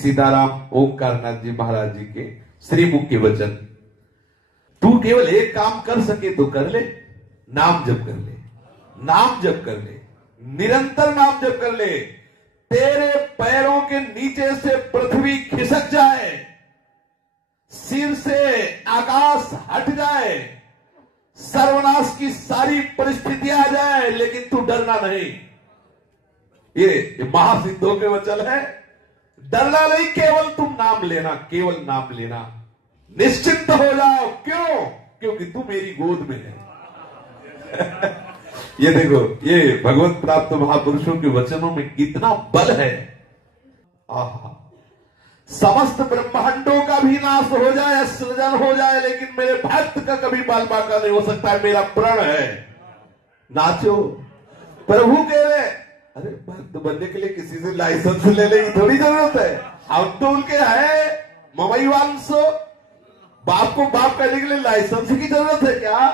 सीताराम ओंकारनाथ जी महाराज जी के श्रीमुख के वचन। तू केवल एक काम कर सके तो कर ले, नाम जप कर ले, नाम जप कर ले, निरंतर नाम जप कर ले। तेरे पैरों के नीचे से पृथ्वी खिसक जाए, सिर से आकाश हट जाए, सर्वनाश की सारी परिस्थितियां आ जाए, लेकिन तू डरना नहीं। ये महासिद्धों के वचन है। डरना नहीं, केवल तुम नाम लेना, केवल नाम लेना, निश्चिंत हो जाओ। क्यों? क्योंकि तू मेरी गोद में है। ये देखो, ये भगवत प्राप्त महापुरुषों के वचनों में कितना बल है। आहा, समस्त ब्रह्मांडों का भी नाश हो जाए, सृजन हो जाए, लेकिन मेरे भक्त का कभी बाल बांका नहीं हो सकता है। मेरा प्रण है। नाचो। प्रभु कह रहे, अरे भक्त बनने के लिए किसी से लाइसेंस लेने की थोड़ी जरूरत है। हम तो उनके है ममई वांसो। बाप को बाप करने के लिए लाइसेंस की जरूरत है क्या?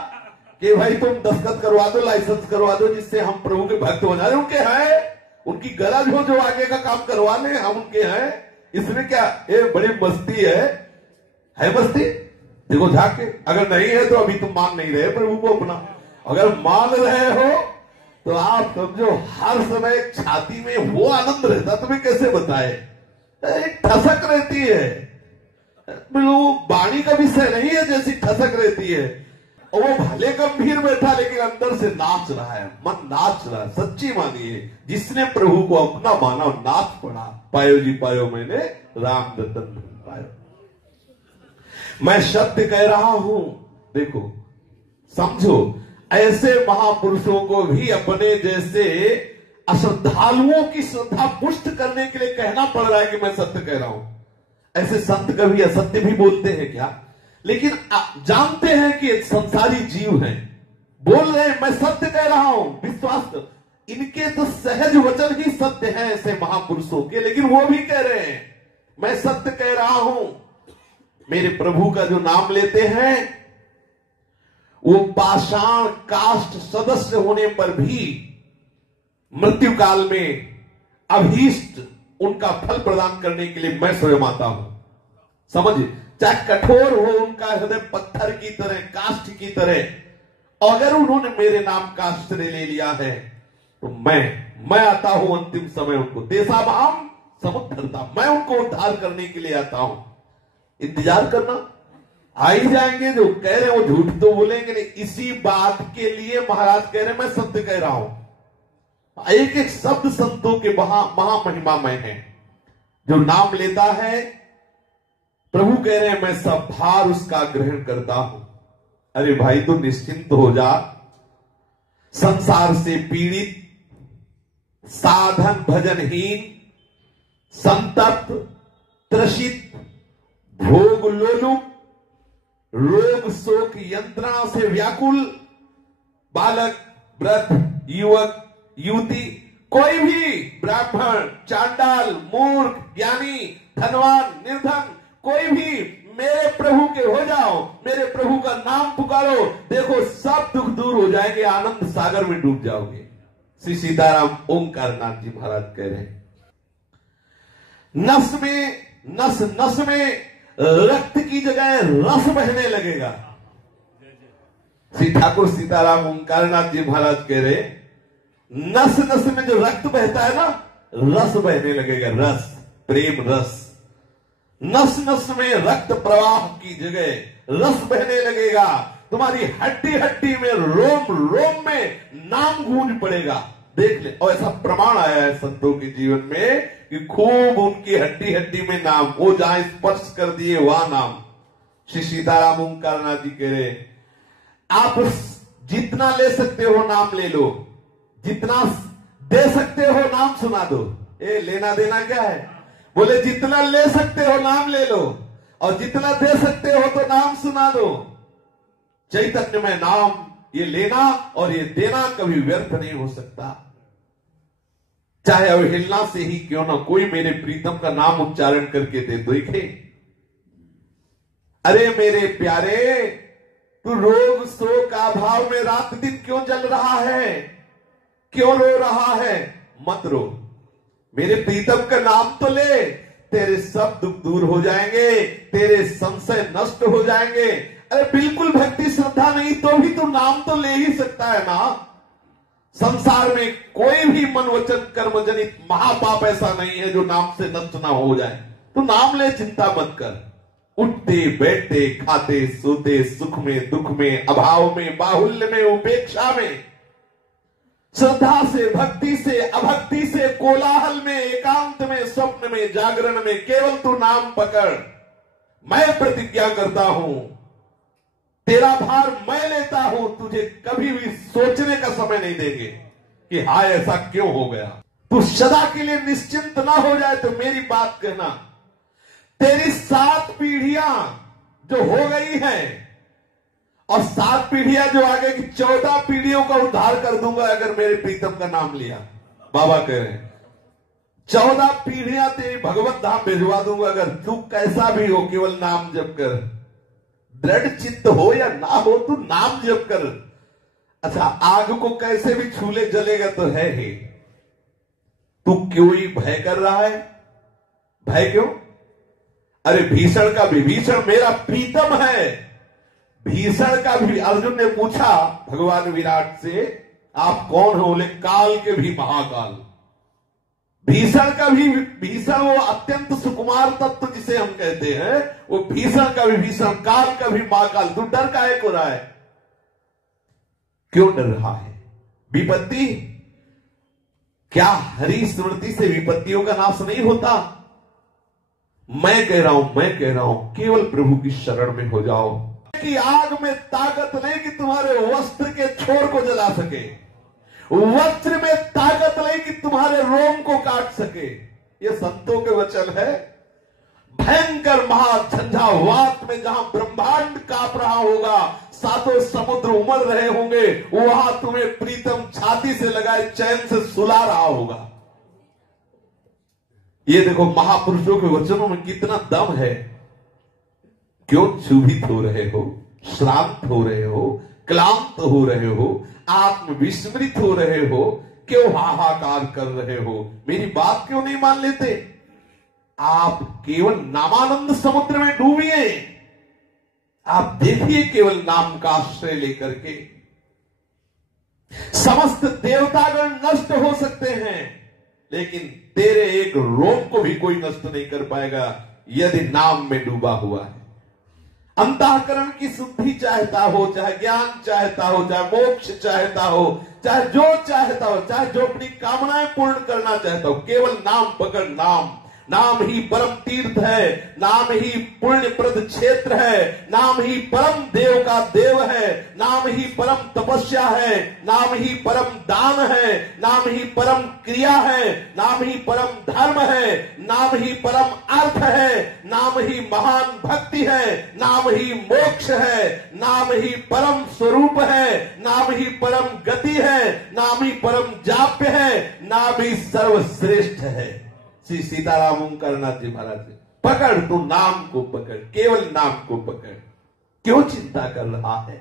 कि भाई तुम दस्तखत करवा दो, लाइसेंस करवा दो, जिससे हम प्रभु के भक्त हो जाए। उनके हैं, उनकी गरज हो जो आगे का काम करवा ले, हम उनके हैं। इसमें क्या ये बड़ी मस्ती है मस्ती? देखो झाके, अगर नहीं है तो अभी तुम मान नहीं रहे प्रभु को अपना। अगर मान रहे हो तो आप समझो हर समय छाती में वो आनंद रहता, तुम्हें कैसे बताए। एक ठसक रहती है, वाणी का विषय नहीं है, जैसी ठसक रहती है। और वो भले गंभीर बैठा, लेकिन अंदर से नाच रहा है, मन नाच रहा है। सच्ची मानिए, जिसने प्रभु को अपना माना नाच पड़ा। पायो जी पायो मैंने राम दत्तन पायो। मैं सत्य कह रहा हूं। देखो समझो, ऐसे महापुरुषों को भी अपने जैसे अश्रद्धालुओं की श्रद्धा पुष्ट करने के लिए कहना पड़ रहा है कि मैं सत्य कह रहा हूं। ऐसे संत कभी असत्य भी बोलते हैं क्या? लेकिन जानते हैं कि एक संसारी जीव है, बोल रहे हैं मैं सत्य कह रहा हूं, विश्वास कर। इनके तो सहज वचन ही सत्य है ऐसे महापुरुषों के, लेकिन वो भी कह रहे हैं मैं सत्य कह रहा हूं। मेरे प्रभु का जो नाम लेते हैं, वो पाषाण काष्ठ सदस्य होने पर भी मृत्यु काल में अभीष्ट उनका फल प्रदान करने के लिए मैं स्वयं आता हूं। समझिए, चाहे कठोर हो उनका हृदय पत्थर की तरह, काष्ठ की तरह, अगर उन्होंने मेरे नाम का आश्रय ले लिया है तो मैं आता हूं अंतिम समय उनको देशाभाम समुद्धरता, मैं उनको उद्धार करने के लिए आता हूं। इंतजार करना, आ ही जाएंगे। जो कह रहे हैं वो झूठ तो बोलेंगे नहीं। इसी बात के लिए महाराज कह रहे हैं मैं सत्य कह रहा हूं। एक एक शब्द संतों के महामहिमामय है। जो नाम लेता है, प्रभु कह रहे हैं मैं सब भार उसका ग्रहण करता हूं। अरे भाई तू निश्चिंत हो जा। संसार से पीड़ित, साधन भजनहीन, संतप्त, त्रसित, भोग लोलुप, रोग शोक यंत्रणा से व्याकुल बालक, वृद्ध, युवक, युवती, कोई भी ब्राह्मण, चांडाल, मूर्ख, ज्ञानी, धनवान, निर्धन, कोई भी मेरे प्रभु के हो जाओ, मेरे प्रभु का नाम पुकारो, देखो सब दुख दूर हो जाएंगे, आनंद सागर में डूब जाओगे। श्री सीताराम ओंकारनाथ जी महाराज कह रहे हैं। नस में रक्त की जगह रस बहने लगेगा। श्री ठाकुर सीताराम ओंकारनाथ जी महाराज कह रहे, नस नस में जो रक्त बहता है ना, रस बहने लगेगा, रस, प्रेम रस। नस नस में रक्त प्रवाह की जगह रस बहने लगेगा। तुम्हारी हड्डी हड्डी में, रोम रोम में नाम गूंज पड़ेगा। देख ले, और ऐसा प्रमाण आया है संतों के जीवन में कि खूब उनकी हड्डी हड्डी में नाम, वो जहां स्पर्श कर दिए वहां नाम। श्री सीताराम ओंकारनाथ जी कह रहे, आप जितना ले सकते हो नाम ले लो, जितना दे सकते हो नाम सुना दो। ए लेना देना क्या है? बोले जितना ले सकते हो नाम ले लो, और जितना दे सकते हो तो नाम सुना दो। चैतन्य में नाम, ये लेना और ये देना कभी व्यर्थ नहीं हो सकता। चाहे अवहेलना से ही क्यों ना कोई मेरे प्रीतम का नाम उच्चारण करके दे देखे। अरे मेरे प्यारे, तू रोग शोक अभाव में रात दिन क्यों जल रहा है, क्यों रो रहा है? मत रो, मेरे प्रीतम का नाम तो ले। तेरे सब दुख दूर हो जाएंगे, तेरे संशय नष्ट हो जाएंगे। अरे बिल्कुल भक्ति श्रद्धा नहीं तो भी तू नाम तो ले ही सकता है ना। संसार में कोई भी मन वचन कर्म जनित महापाप ऐसा नहीं है जो नाम से नष्ट ना हो जाए। तो नाम ले, चिंता मत कर। उठते बैठते खाते सोते, सुख में दुख में, अभाव में बाहुल्य में, उपेक्षा में, श्रद्धा से भक्ति से अभक्ति से, कोलाहल में एकांत में, स्वप्न में जागरण में, केवल तू नाम पकड़। मैं प्रतिज्ञा करता हूं, तेरा भार मैं लेता हूं, तुझे कभी भी सोचने का समय नहीं देंगे कि हाय ऐसा क्यों हो गया। तू सदा के लिए निश्चिंत ना हो जाए तो मेरी बात कहना, तेरी 7 पीढ़ियां जो हो गई हैं और 7 पीढ़ियां जो आगे की 14 पीढ़ियों का उद्धार कर दूंगा अगर मेरे प्रीतम का नाम लिया। बाबा कह रहे हैं 14 पीढ़ियां तेरी भगवत धाम भिजवा दूंगा अगर तू कैसा भी हो, केवल नाम जप कर। दृढ़ चित्त हो या ना हो, तू नाम जप कर। अच्छा, आग को कैसे भी छूले जलेगा तो है ही। तू क्यों ही भय कर रहा है? भय क्यों? अरे भीषण का विभीषण मेरा प्रीतम है। भीषण का भी अर्जुन ने पूछा भगवान विराट से, आप कौन हो? बोले काल के भी महाकाल। भीषण का भी भीषण, वो अत्यंत सुकुमार तत्व जिसे हम कहते हैं, वो भीषण का भी भीषण, काल का भी महाकाल। तू डर काहे को रहा है? क्यों डर रहा है? विपत्ति क्या हरि स्मृति से विपत्तियों का नाश नहीं होता? मैं कह रहा हूं केवल प्रभु की शरण में हो जाओ। कि आग में ताकत नहीं कि तुम्हारे वस्त्र के छोर को जला सके, वज्र में ताकत नहीं कि तुम्हारे रोम को काट सके। ये संतों के वचन है। भयंकर महाझंझावात में जहां ब्रह्मांड कांप रहा होगा, 7 समुद्र उमड़ रहे होंगे, वहां तुम्हें प्रीतम छाती से लगाए चैन से सुला रहा होगा। ये देखो महापुरुषों के वचनों में कितना दम है। क्यों क्षुभित हो रहे हो, श्रांत हो रहे हो, क्लांत हो रहे हो, आत्म विस्मृत हो रहे हो, क्यों हाहाकार कर रहे हो? मेरी बात क्यों नहीं मान लेते? आप केवल नामानंद समुद्र में डूबिए। आप देखिए केवल नाम का आश्रय लेकर के समस्त देवतागण नष्ट हो सकते हैं, लेकिन तेरे एक रोम को भी कोई नष्ट नहीं कर पाएगा यदि नाम में डूबा हुआ है। अंतःकरण की शुद्धि चाहता हो, चाहे ज्ञान चाहता हो, चाहे मोक्ष चाहता हो, चाहे जो चाहता हो, चाहे जो अपनी कामनाएं पूर्ण करना चाहता हो, केवल नाम पकड़। नाम ही परम तीर्थ है, नाम ही पुण्य प्रद क्षेत्र है, नाम ही परम देव का देव है, नाम ही परम तपस्या है, नाम ही परम दान है, नाम ही परम क्रिया है, नाम ही परम धर्म है, नाम ही परम अर्थ है, नाम ही महान भक्ति है, नाम ही मोक्ष है, नाम ही परम स्वरूप है, नाम ही परम गति है, नाम ही परम जाप्य है, नाम ही सर्वश्रेष्ठ है। श्री सीताराम ओंकारनाथ जी महाराज जी, पकड़, तू नाम को पकड़, केवल नाम को पकड़। क्यों चिंता कर रहा है?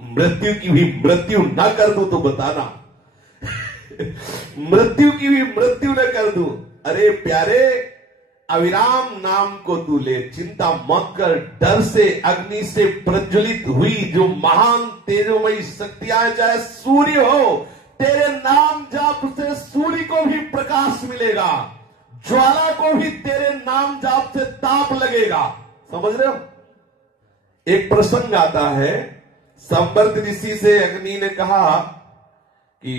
मृत्यु की भी मृत्यु न कर दूं तो बताना। मृत्यु की भी मृत्यु न कर दूं। अरे प्यारे, अविराम नाम को तू ले, चिंता मत कर। डर से अग्नि से प्रज्वलित हुई जो महान तेजोमयी शक्तियां, चाहे सूर्य हो, तेरे नाम जाप से सूर्य को भी प्रकाश मिलेगा, ज्वाला को भी तेरे नाम जाप से ताप लगेगा। समझ रहे हो? एक प्रसंग आता है, संवर्त ऋषि से अग्नि ने कहा कि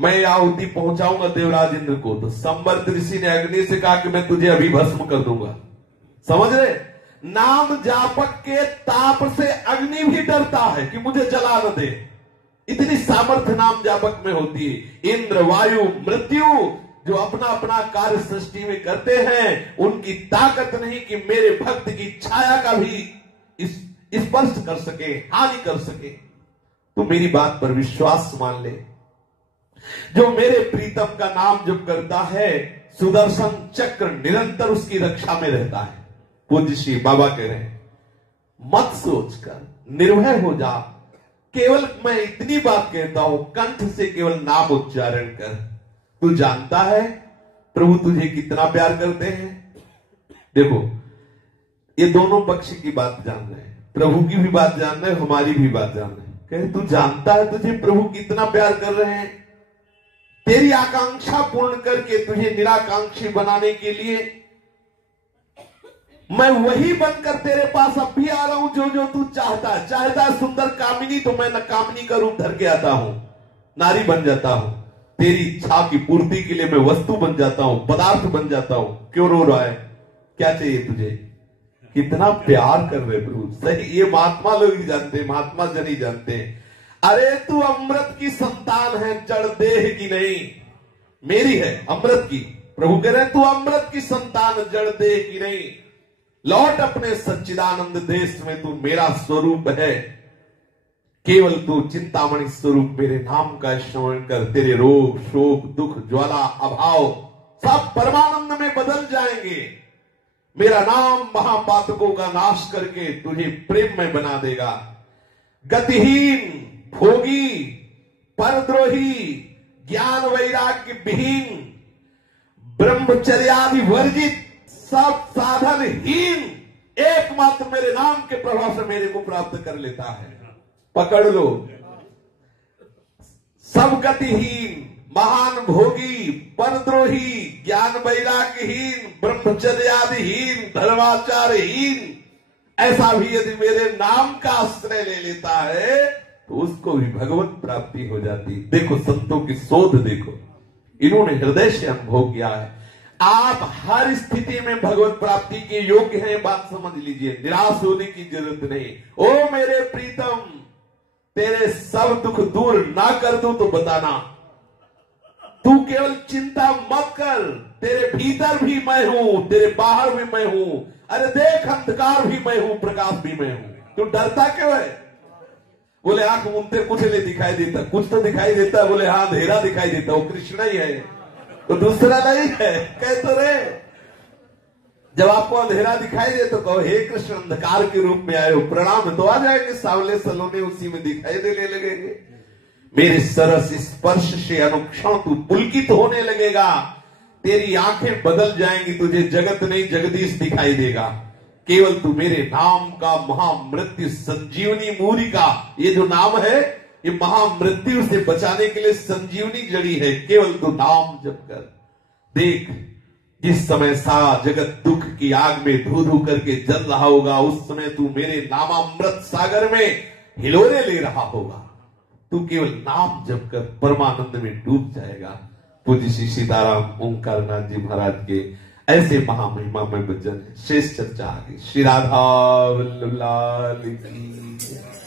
मैं आहुति पहुंचाऊंगा देवराज इंद्र को। तो संवर्त ऋषि ने अग्नि से कहा कि मैं तुझे अभी भस्म कर दूंगा। समझ रहे? नाम जापक के ताप से अग्नि भी डरता है कि मुझे जला न दे। इतनी सामर्थ्य नाम जापक में होती है। इंद्र, वायु, मृत्यु जो अपना अपना कार्य सृष्टि में करते हैं, उनकी ताकत नहीं कि मेरे भक्त की छाया का भी स्पर्श कर सके, हानि कर सके। तो मेरी बात पर विश्वास मान ले। जो मेरे प्रीतम का नाम जप करता है, सुदर्शन चक्र निरंतर उसकी रक्षा में रहता है। पूज्य श्री बाबा कह रहे हैं, मत सोचकर निर्भय हो जा। केवल मैं इतनी बात कहता हूं, कंठ से केवल नाम उच्चारण कर। तू जानता है प्रभु तुझे कितना प्यार करते हैं। देखो, ये दोनों पक्ष की बात जान रहे हैं, प्रभु की भी बात जान रहे हैं, हमारी भी बात जान रहे हैं। कहे तू जानता है तुझे प्रभु कितना प्यार कर रहे हैं, तेरी आकांक्षा पूर्ण करके तुझे निराकांक्षी बनाने के लिए मैं वही बनकर तेरे पास अब भी आ रहा हूं जो जो तू चाहता है सुंदर कामिनी, तो मैं न कामिनी का रूप धर के आता हूं, नारी बन जाता हूं, तेरी इच्छा की पूर्ति के लिए मैं वस्तु बन जाता हूं, पदार्थ बन जाता हूं। क्यों रो रहा है, क्या चाहिए तुझे? कितना प्यार कर रहे प्रभु। सही, ये महात्मा लोग ही जानते, महात्मा जन ही जानते हैं। अरे तू अमृत की संतान है, जड़ देह की नहीं, मेरी है अमृत की। प्रभु कह रहे तू अमृत की संतान, जड़ देह की नहीं, लौट अपने सच्चिदानंद देश में, तू मेरा स्वरूप है। केवल तू चिंतामणि स्वरूप मेरे नाम का श्रवण कर, तेरे रोग शोक दुख ज्वाला अभाव सब परमानंद में बदल जाएंगे। मेरा नाम महापातकों का नाश करके तुझे प्रेम में बना देगा। गतिहीन, भोगी, परद्रोही, ज्ञान वैराग्य विहीन, ब्रह्मचर्यादि वर्जित, सब साधनहीन एकमात्र मेरे नाम के प्रभाव से मेरे को प्राप्त कर लेता है। पकड़ लो। सब गतिहीन, महान भोगी, परद्रोही, ज्ञान वैराग्यहीन, ब्रह्मचर्यादिहीन, धर्माचारहीन, ऐसा भी यदि मेरे नाम का आश्रय ले लेता है तो उसको भी भगवत प्राप्ति हो जाती। देखो संतों की शोध देखो, इन्होंने हृदय से अनुभव किया है। आप हर स्थिति में भगवत प्राप्ति के योग्य हैं, बात समझ लीजिए, निराश होने की जरूरत नहीं। ओ मेरे प्रीतम, तेरे सब दुख दूर ना कर दूं तो बताना, तू केवल चिंता मत कर, तेरे भीतर भी मैं हूं, तेरे बाहर भी मैं हूं। अरे देख, अंधकार भी मैं हूं, प्रकाश भी मैं हूं, तू डरता क्यों है? बोले आंख मूंदते कुछ नहीं दिखाई देता, कुछ तो दिखाई देता। बोले हाँ, अंधेरा दिखाई देता, वो कृष्ण ही है, तो दूसरा नहीं है। कह तो रे, जब आपको अंधेरा दिखाई दे तो कहो हे कृष्ण अंधकार के रूप में आए हो, प्रणाम, तो आ जाएंगे सावले सलोने उसी में दिखाई देने लगेंगे। मेरे सरस स्पर्श से अनुक्षण तू पुलकित होने लगेगा, तेरी आंखें बदल जाएंगी, तुझे जगत नहीं जगदीश दिखाई देगा। केवल तू मेरे नाम का महामृत्यु संजीवनी मूलिका, ये जो नाम है ये महामृत्यु से बचाने के लिए संजीवनी जड़ी है। केवल तू नाम जप कर देख, जिस समय सारा जगत दुख की आग में धू धू करके जल रहा होगा, उस समय तू मेरे नामामृत सागर में हिलोरे ले रहा होगा। तू केवल नाम जप कर परमानंद में डूब जाएगा। पूज्य श्री सीताराम ओंकार नाथ जी महाराज के ऐसे महामहिमा में वचन है। शेष चर्चा आगे। श्री राधा वल्लभ लाल की।